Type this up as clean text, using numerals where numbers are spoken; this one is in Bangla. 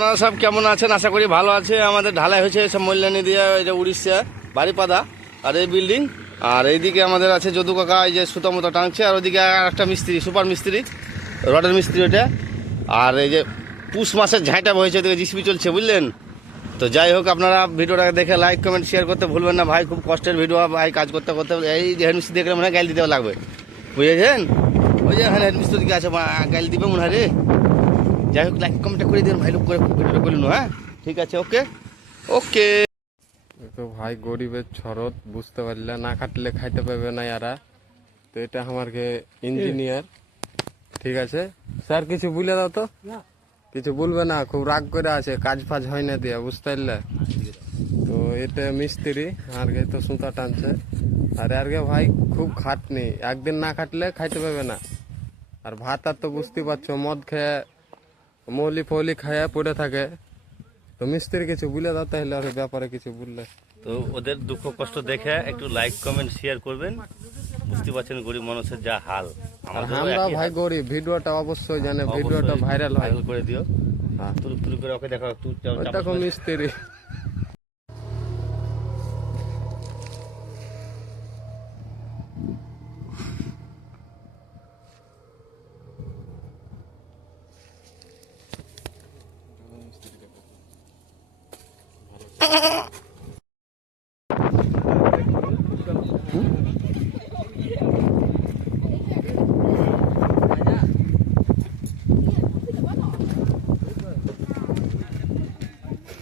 আপনারা সব কেমন আছেন? আশা করি ভালো আছে। আমাদের ঢালাই হয়েছে সব মল্যানি দিয়ে, এটা উড়িষ্যা বাড়িপাদা। আর এই বিল্ডিং, আর এইদিকে আমাদের আছে যদু কাকা, এই যে সুতো মতো টাঙছে। আর ওইদিকে আর একটা মিস্ত্রি, সুপার মিস্ত্রি, রডের মিস্ত্রি ওটা। আর এই যে পুষ মাসের ঝাঁটা বয়েছে, ওদিকে জিসিবি চলছে, বুঝলেন তো। যাই হোক, আপনারা ভিডিওটা দেখে লাইক কমেন্ট শেয়ার করতে ভুলবেন না ভাই। খুব কষ্টের ভিডিও ভাই, কাজ করতে করতে এই যে হেড মিস্ত্রি দেখলে মনে হয় গাইল দিতে লাগবে, বুঝেছেন? ওই যে এখানে হেড মিস্ত্রি দিকে আছে, গাইল দিবে মনে হয় রে। যাই হোক, লাইক কমেন্ট করে দিন ভাই, লোক করে ভিডিওটা করলেন। হ্যাঁ ঠিক আছে, ওকে ওকে। তো ভাই গরিবের ছরত, বুঝতে পারলে না কাটলে খাইতে পারবে না এরা। তো এটা আমাকে ইঞ্জিনিয়ার, ঠিক আছে স্যার, কিছু বলে দাও তো। কিছু বলবে না, খুব রাগ করে আছে, কাজ ফাজ হয় না দিয়া, বুঝতে পারলে। তো এটা মিস্ত্রি আর তো সুতা টানছে। আর ভাই খুব খাটনি, একদিন না খাটলে খাইতে পারবে না। আর ভাত আর তো বুঝতে পারছো, মদ খেয়ে মৌলি ফৌলি খায়া পড়ে থাকে। তো মিস্ত্রি কিছু বলে দাও তাহলে, আর ব্যাপারে কিছু বললে। তো ওদের দুঃখ কষ্ট দেখে একটু লাইক কমেন্ট শেয়ার করবেন। বুঝতে পারছেন গরিব মানুষের যা হাল। আমরা ভাই গরিব, ভিডিওটা অবশ্যই জানে, ভিডিওটা ভাইরাল হয় করে দিও। হ্যাঁ, তুই তুই করে ওকে দেখো, তুই দেখো মিস্ত্রি।